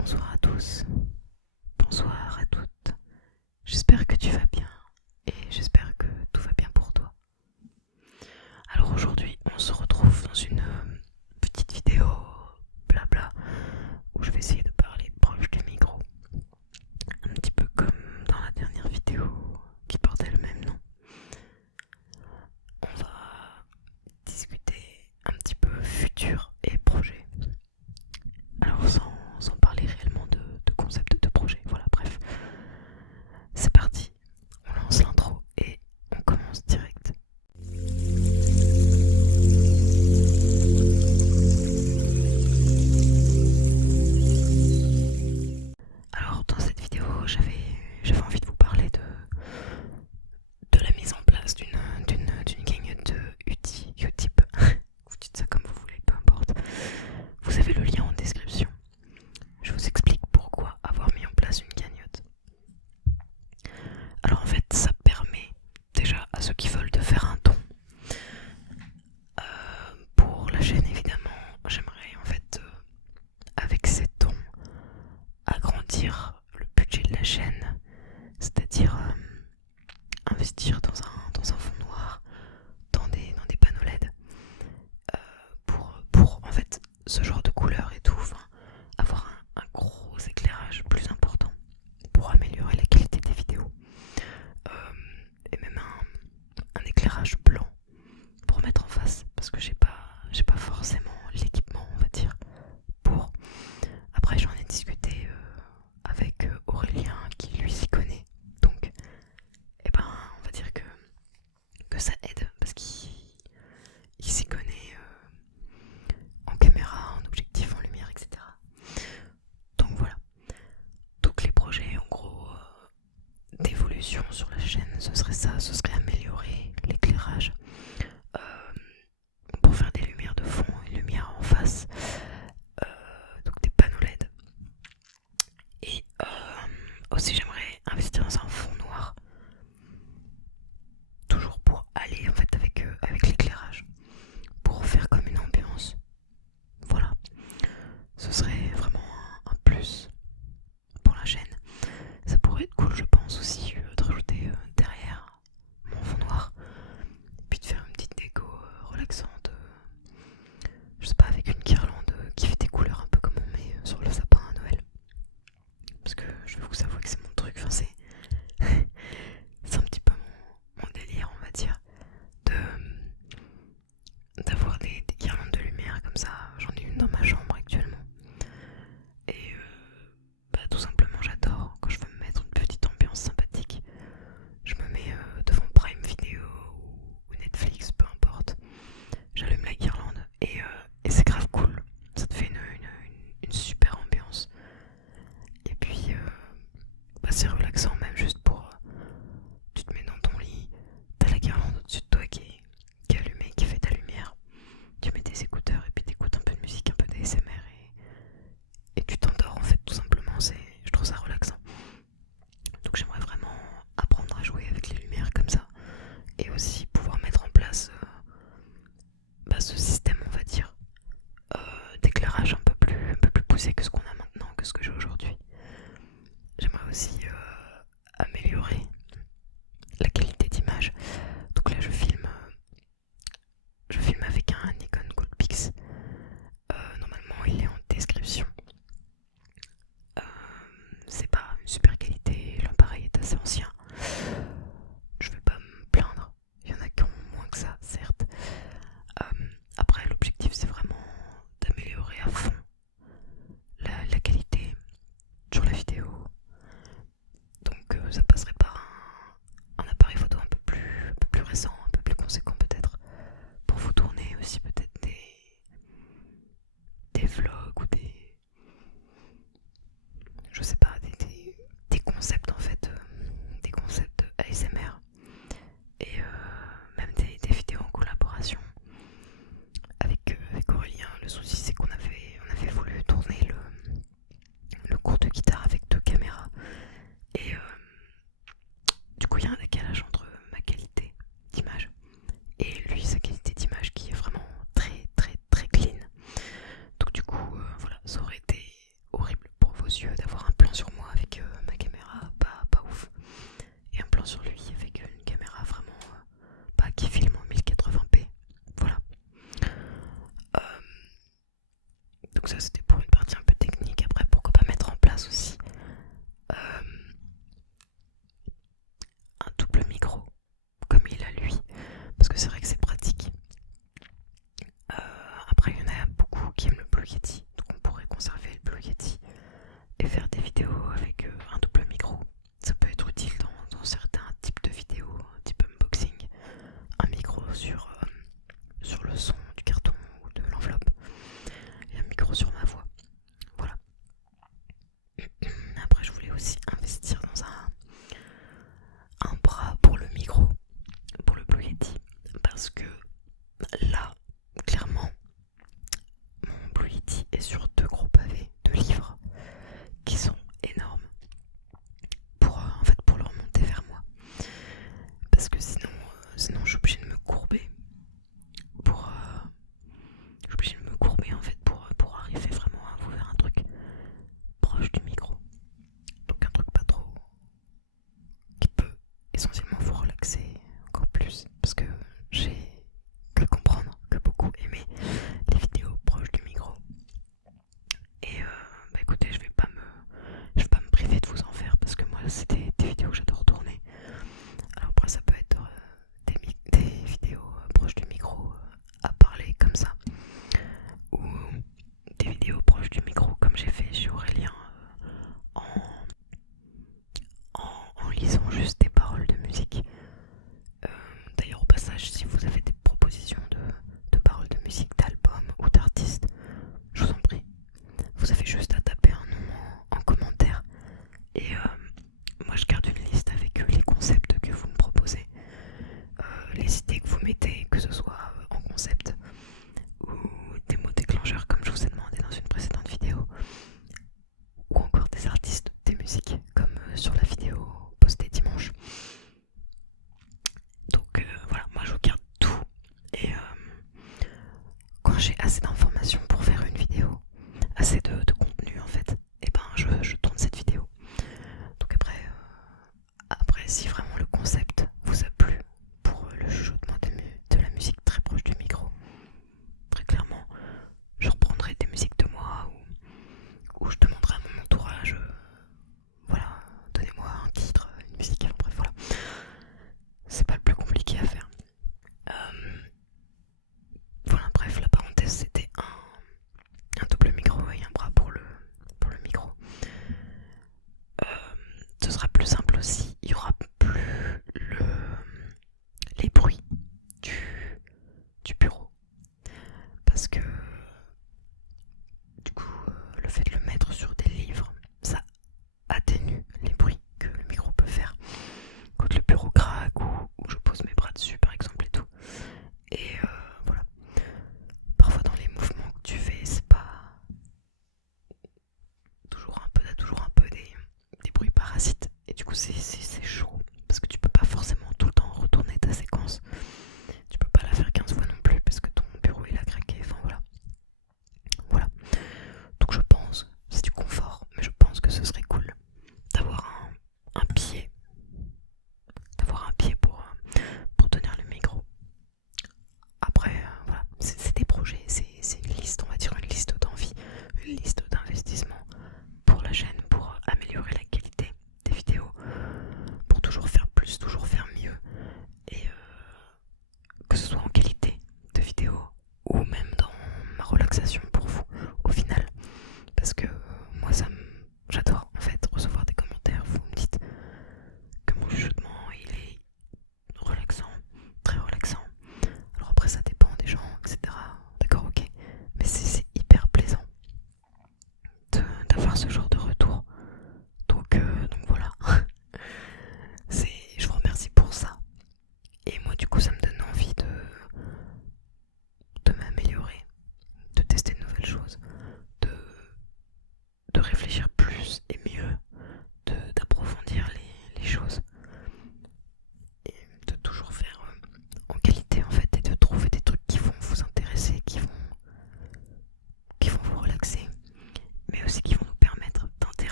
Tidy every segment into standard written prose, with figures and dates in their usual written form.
bonsoir à tous, bonsoir à toutes. J'espère que tu vas bien et j'espère que tout va bien pour toi. Alors aujourd'hui, on se retrouve dans une petite vidéo blabla où je vais essayer de parler proche du micro. Un petit peu comme dans la dernière vidéo qui portait le même nom. On va discuter un petit peu futur et projet. Alors sans parler réellement de concept de projet, voilà, bref. C'est parti, on lance l'intro et on commence direct. Alors dans cette vidéo, j'avais envie de vous parler de la mise en place d'une cagnotte Utip. Vous dites ça comme vous voulez, peu importe. Vous avez le lien en description. Je vous explique pourquoi avoir mis en place une cagnotte. Alors en fait, ça permet déjà à ceux qui veulent de faire un don. Pour la chaîne évidemment, j'aimerais en fait avec ces dons agrandir le budget de la chaîne, c'est-à-dire investir dans un fond noir, dans des panneaux LED, pour en fait ce genre de couleurs et tout, enfin, avoir un gros éclairage plus important pour améliorer la qualité des vidéos, et même un éclairage blanc pour mettre en face, parce que j'ai pas forcément l'équipement, on va dire, pour. Après j'en ai discuté avec Aurélien qui lui s'y connaît, donc eh ben on va dire que ça aide parce qu'il s'y connaît en caméra, en objectif, en lumière, etc. Donc voilà. Donc les projets en gros d'évolution sur la chaîne, ce serait ça, ce serait améliorer l'éclairage pour faire des lumières de fond et lumières en face, donc des panneaux LED. Et aussi j'aimerais investir dans un fond noir, toujours pour aller en fait avec l'éclairage, pour faire comme une ambiance. Voilà, ce serait vraiment un plus pour la chaîne. Ça pourrait être cool, je pense aussi, de rajouter derrière mon fond noir, puis de faire une petite déco relaxante, je sais pas, avec une guirlande qui fait des couleurs un peu comme on met sur le sapin à Noël. Parce que je vais vous avouer que c'est mon truc, enfin c'est un petit peu mon délire, on va dire, d'avoir des guirlandes de lumière comme ça. J'en ai une dans ma chambre actuellement. Et tout simplement j'adore. Quand je veux me mettre une petite ambiance sympathique, je me mets devant Prime Video ou Netflix, peu importe. J'allume la guirlande et c'est grave cool. Ça te fait une super ambiance. Et puis c'est relaxant même juste pour... tu te mets dans ton lit, t'as la guirlande au-dessus de toi qui est allumée, qui fait ta lumière. Tu mets tes écouteurs et puis t'écoutes un peu de musique, un peu d'ASMR et tu t'endors en fait tout simplement. Je trouve ça relaxant. Donc j'aimerais vraiment apprendre à jouer avec les lumières comme ça et aussi pouvoir mettre en place ce système, on va dire, d'éclairage un peu plus poussé que ce qu'on a maintenant, que ce que j'ai aujourd'hui. J'aimerais aussi améliorer la qualité d'image. Donc là je filme avec un Nikon Coolpix. Normalement il est en description. C'est pas une super qualité, l'appareil est assez ancien. Je vais pas me plaindre, il y en a qui ont moins que ça, certes. Après l'objectif c'est vraiment d'améliorer à fond la qualité sur la vidéo. Donc ça passerait par un appareil photo un peu plus récent, un peu plus conséquent peut-être, pour vous tourner aussi peut-être des vlogs ou je sais pas, des concepts en fait, des concepts ASMR et même des vidéos en collaboration avec Aurélien. Le souci c'est qu'on avait voulu tourner le cours de guitare avec 2 caméras et du coup il y a un décalage entre ma qualité d'image et lui sa qualité d'image qui est vraiment très très très clean. Donc du coup voilà, ça aurait été horrible pour vos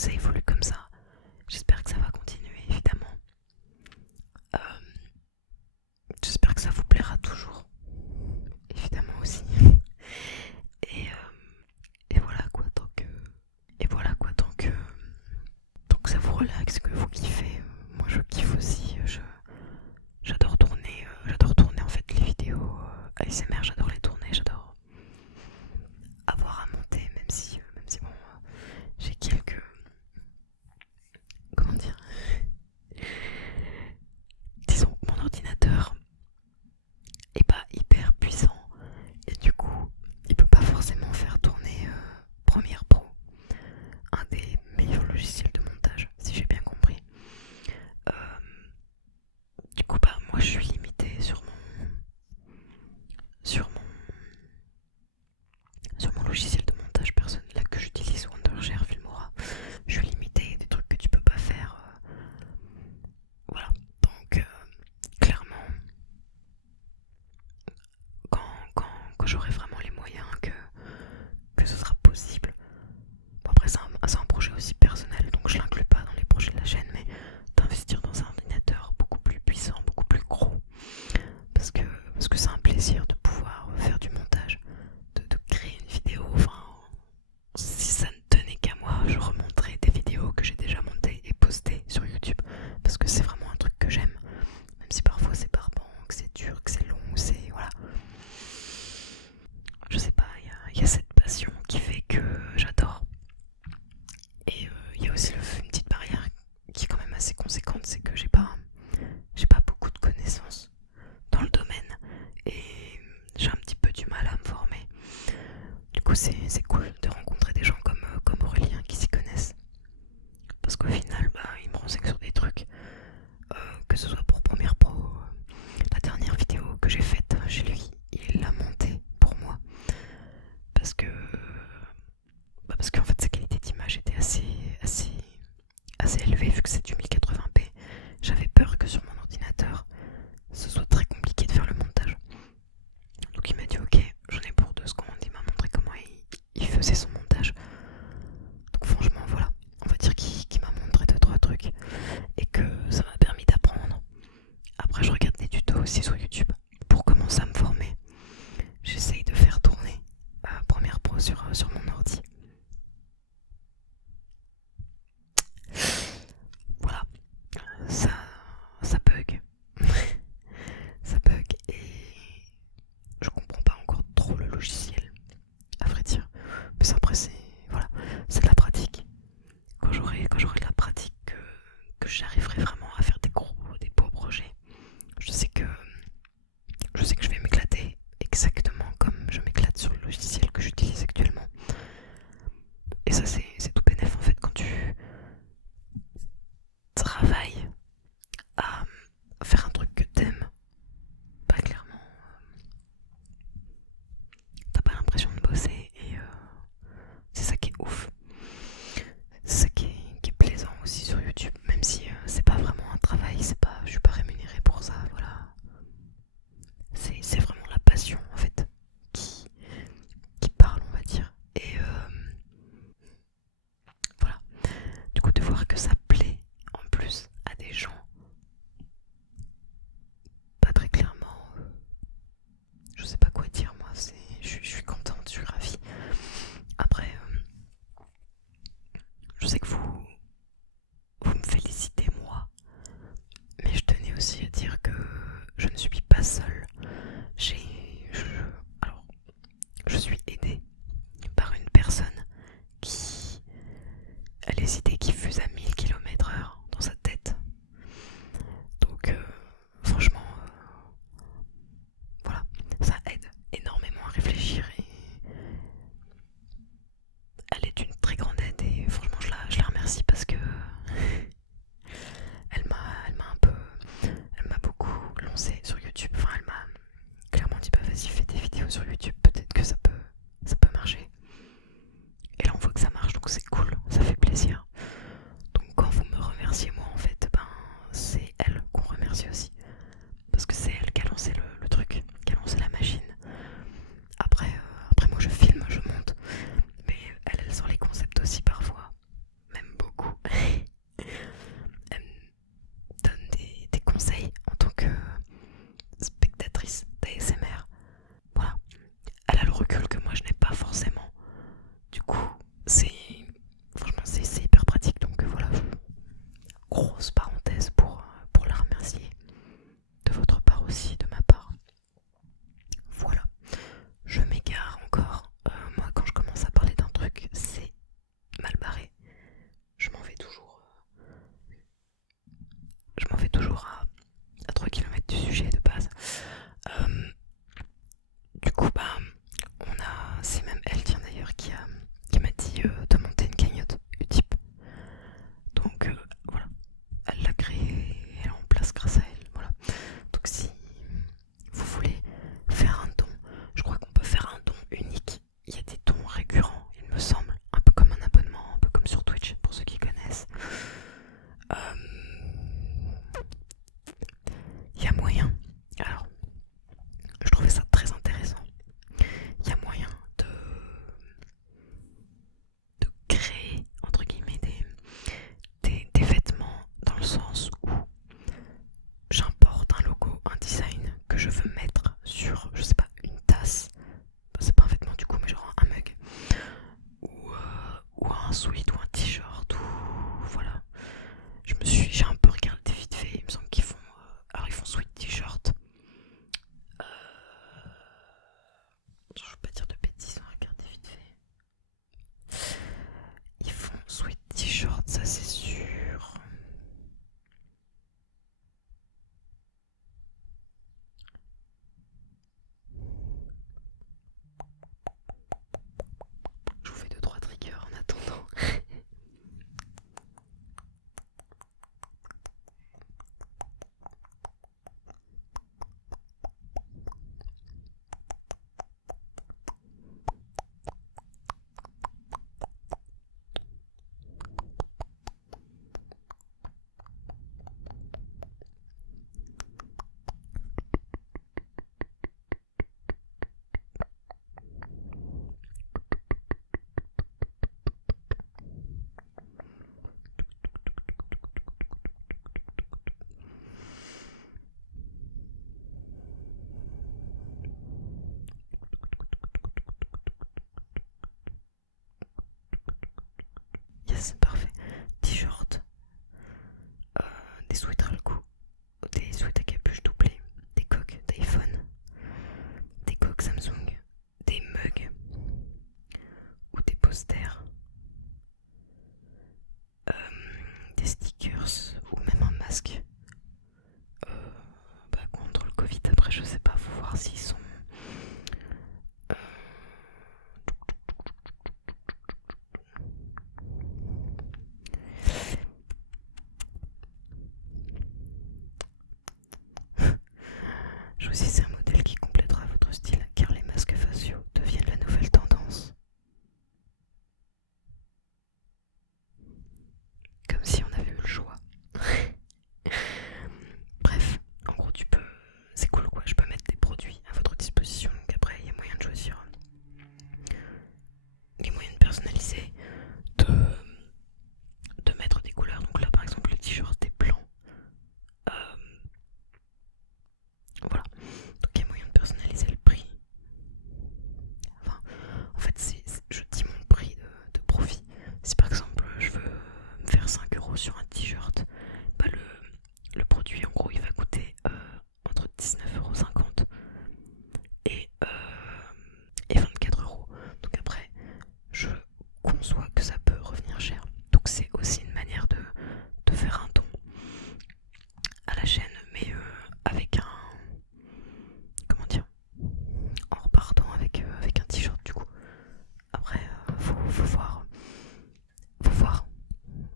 ça évolue comme ça. J'espère que ça va continuer, évidemment. Euh, J'espère que ça vous plaira toujours, évidemment aussi. Et, et voilà quoi, tant que ça vous relaxe, que vous kiffez, moi je kiffe aussi. J'adore tourner en fait les vidéos ASMR, j'adore les tourner, j'adore avoir à monter, même si bon, j'ai quelques, comment dire, disons, mon ordinateur est pas hyper puissant et du coup, il peut pas forcément faire tourner Premiere Pro, un des meilleurs logiciels de montage, si j'ai bien compris. Euh, du coup, bah moi je suis limitée sur mon logiciel de montage personnel là que j'utilise, Wondershare Filmora. Je suis limitée, des trucs que tu peux pas faire. Voilà. Donc clairement, quand, quand j'aurai vraiment les moyens que ce sera possible. Bon, après c'est un projet aussi personnel, donc je l'inclus pas dans les projets de la chaîne, mais d'investir dans un ordinateur beaucoup plus puissant, beaucoup plus gros, parce que c'est un plaisir de pouvoir faire du montage, de créer une vidéo. Enfin, si ça ne tenait qu'à moi, je remonterais des vidéos que j'ai déjà montées et postées sur YouTube, parce que c'est vraiment un truc que j'aime, même si parfois c'est barbant, que c'est dur, que c'est long, c'est voilà. Je sais pas, il y a cette passion qui fait que j'adore. Et il y a aussi une petite barrière qui est quand même assez conséquente, c'est que j'ai pas beaucoup de connaissances dans le domaine et j'ai un petit peu du mal à me former. Du coup, c'est cool de rencontrer des gens comme Aurélien qui s'y connaissent. Parce qu'au final, bah, il me renseigne sur des trucs, que ce soit pour Premiere Pro. La dernière vidéo que j'ai faite chez lui, il l'a montée pour moi. Parce que qu'en fait sa qualité d'image était assez élevée vu que c'est du 1080p. J'avais peur que sur mon ordinateur ce soit très compliqué de faire le montage. Donc il m'a dit ok, j'en ai pour 2 secondes, il m'a montré comment il faisait son montage. Donc franchement voilà, on va dire qu'il m'a montré 2-3 trucs et que ça m'a permis d'apprendre. Après je regarde des tutos aussi sur YouTube pour commencer à me former. J'essaye de faire tourner Premiere Pro sur mon ordi. Voilà, ça bug. Ça bug et je comprends pas encore trop le logiciel, à vrai dire. Mais après voilà, c'est de la pratique. Quand j'aurai de la pratique, que j'arriverai vraiment à faire des beaux projets, je sais que je vais m'éclater exactement comme je m'éclate sur le logiciel que j'utilise actuellement. Et ça c'est tout bénef en fait quand tu travailles à faire un truc que t'aimes. Bah clairement, t'as pas l'impression de bosser et c'est ça qui est ouf. C'est ça qui est plaisant aussi sur YouTube, même si c'est pas vraiment un travail, je suis pas rémunérée pour ça, voilà. C'est vraiment la passion en fait qui parle, on va dire. Et voilà. Du coup de voir que ça plaît en plus à des gens, pas très clairement, je sais pas quoi dire moi, je suis contente, je suis ravie. Après, je sais que vous me félicitez moi, mais je tenais aussi à dire que je ne suis pas seule. Alors, je suis aidée par une personne qui a les idées qui fusent à 1000 km/h dans sa tête. Donc, franchement, voilà, ça aide énormément à réfléchir et elle est d'une très grande aide et franchement, je la remercie sweat ou un t-shirt ou voilà. J'ai un peu regardé vite fait, il me semble qu'ils font, alors ils font sweat t-shirt. Euh, je veux pas dire de bêtises, on va regarder vite fait. Ils font sweat t-shirt, ça c'est sûr. Je vous fais 2-3 triggers en attendant. Yes, parfait. T-shirt, des sweats ras le cou, des sweats à capuche doublée, des coques d'iPhone, des coques Samsung, des mugs ou des posters, des stickers ou même un masque. Contre le Covid, après je sais pas, faut voir s'ils sont... euh, Choisissez un modèle qui complétera votre style car les masques faciaux deviennent la nouvelle tendance. Comme si on avait eu le choix. Bref, en gros tu peux... C'est cool quoi, je peux mettre des produits à votre disposition, donc après il y a moyen de choisir les moyens de personnaliser, de mettre des couleurs. Donc là par exemple le t-shirt est blanc. Voilà, donc il y a moyen de personnaliser le prix. Enfin, en fait je dis mon prix de profit. Si par exemple je veux me faire 5 € sur un t-shirt, bah le produit en gros il va coûter entre 19,50 € et 24 €. Donc après je conçois que ça peut revenir cher. Donc c'est aussi une manière de faire un don à la chaîne, mais avec un... Comment dire, en repartant avec un t-shirt du coup. Après, faut voir. Faut voir.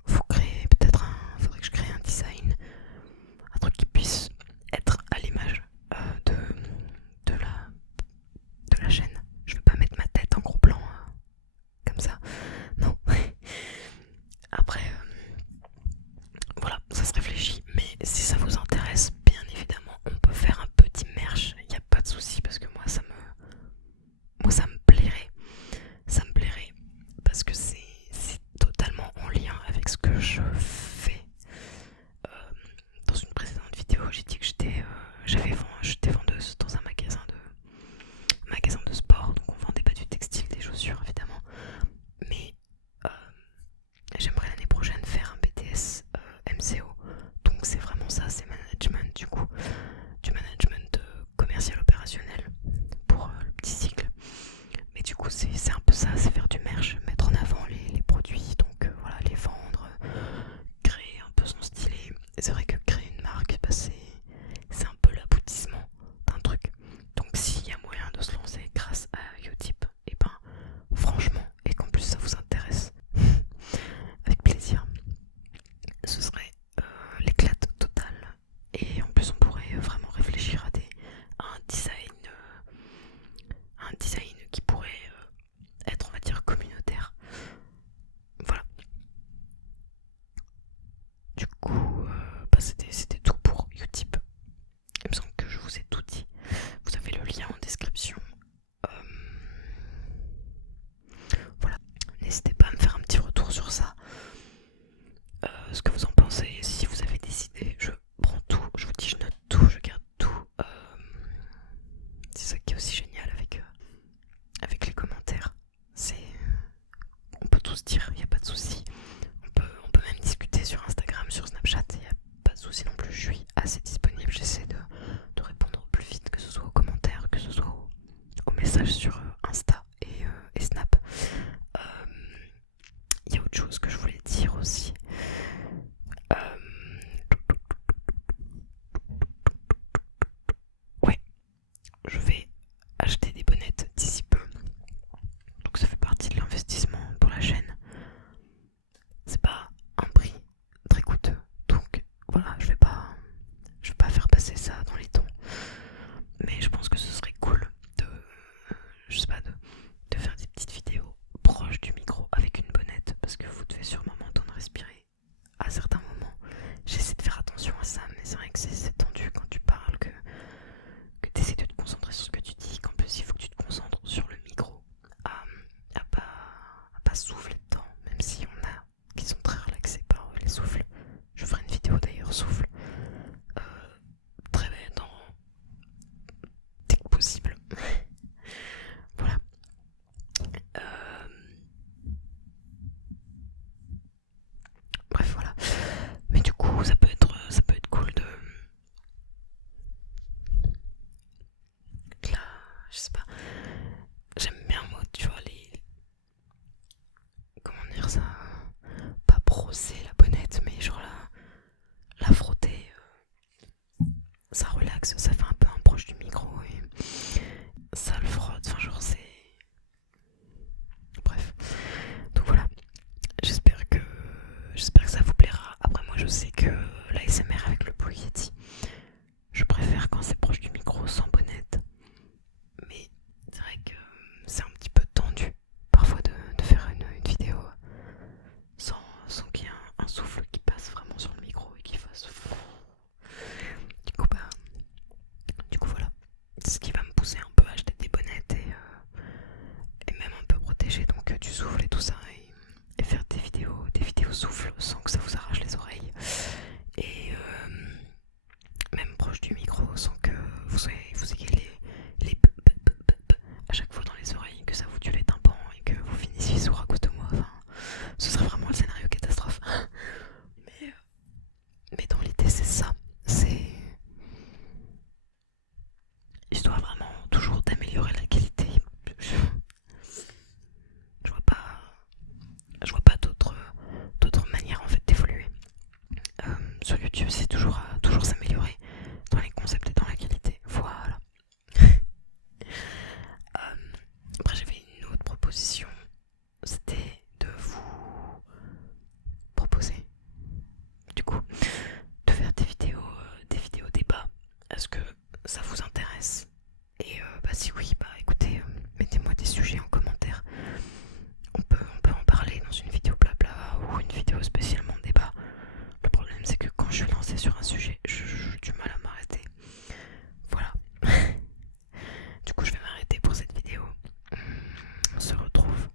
Faut créer peut-être un... Faudrait que je crée un design. Un truc qui puisse être à l'image de la chaîne. Je vais pas mettre ma tête en gros plan comme ça. Non. Après, voilà, ça se réfléchit. Mais si ça vous intéresse, bien évidemment, on peut faire un petit merch. Y a pas de souci parce que moi ça me plairait. Ça me plairait parce que c'est totalement en lien avec ce que je fais. Dans une précédente vidéo, j'ai dit que j'étais vendeuse dans un magasin de sport, donc on vendait pas du textile, des chaussures évidemment. Mais j'aimerais l'année prochaine faire un BTS MCO. Donc c'est vraiment ça, c'est management du coup, du management commercial opérationnel pour le petit cycle. Mais du coup c'est un peu ça, c'est faire du merch, mettre en avant les produits, donc voilà, les vendre, créer un peu son style. Et c'est vrai que créer une marque, bah, c'est un peu l'aboutissement d'un truc. Donc s'il y a moyen de se lancer grâce à Utip, et ben franchement, et qu'en plus ça vous intéresse, avec plaisir, ce serait l'éclate totale. Et en plus on pourrait vraiment réfléchir à un design qui pourrait être, on va dire, communautaire. Voilà. Du coup, bah c'était tout pour Utip. Il me semble que je vous ai tout dit. Vous avez le lien en description. Voilà. N'hésitez pas à me faire un petit retour sur ça. Ce que vous en pensez, si vous avez des idées, je prends tout. Je vous dis, je note tout, je garde tout. C'est ça qui est aussi génial avec les commentaires. On peut tous dire, il n'y a pas de souci. aussi. Euh, Ouais, je vais acheter des bonnettes d'ici peu. Donc ça fait partie de l'investissement pour la chaîne. C'est pas un prix très coûteux. Donc voilà, je vais pas faire passer ça dans les temps. Mais je pense que ce serait cool de, je sais pas, de faire des petites vidéos proches du micro avec une bonnette parce que vous devez sûrement m'entendre respirer à certains moments. J'essaie de faire attention à ça, mais c'est vrai que c'est tendu quand tu parles, que tu essaies de te concentrer sur ce que tu dis, qu'en plus il faut que tu te concentres sur le micro, à, à pas souffler dedans, même si on a qui sont très relaxés par les souffles. Je ferai une vidéo d'ailleurs souffle euh, très dans dès que possible. Voilà. Euh, Bref, voilà. Mais du coup, ça peut être cool de là, je sais pas. J'aime bien moi, tu vois comment dire ça, pas brosser la bonnette, mais genre la frotter. Ça relaxe, ça fait un peu un proche du micro et ça le frotte. Enfin, genre c'est. Bref. Donc voilà. J'espère que ça vous plaira. Après, moi, je sais que l'ASMR avec le Blue Yeti, je préfère quand c'est proche du micro sans bonnette. Mais c'est vrai que c'est un petit peu tendu parfois de faire une vidéo sans qu'il y ait un souffle qui passe vraiment sur le micro et qui fasse. Du coup, voilà. C'est ce qui va me pousser un peu à acheter des bonnettes et même un peu protéger donc du souffle et tout ça. Et faire des vidéos souffle sans que ça vous arrache les oreilles. Et même proche du micro sans que vous ayez les à chaque fois dans les oreilles, que ça vous tue les tympans et que vous finissiez sourd à cause de moi. Enfin, ce serait vraiment le scénario catastrophe. Mais dans l'idée, c'est ça. C'est histoire vraiment toujours d'améliorer la qualité. Je vois pas d'autres manières en fait d'évoluer. Sur YouTube, c'est toujours s'améliorer dans les concepts et dans la qualité. Voilà. Après, j'avais une autre proposition. C'était de vous proposer, du coup, de faire des vidéos débats. Est-ce que ça vous intéresse? Et bah si oui, bah écoutez, mettez-moi des sujets en commentaire. On peut en parler dans une vidéo blabla ou une vidéo spécialement débat. Le problème c'est que quand je suis lancée sur un sujet, j'ai du mal à m'arrêter. Voilà. Du coup je vais m'arrêter pour cette vidéo. On se retrouve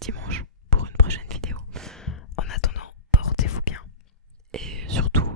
dimanche pour une prochaine vidéo. En attendant, portez-vous bien. Et surtout,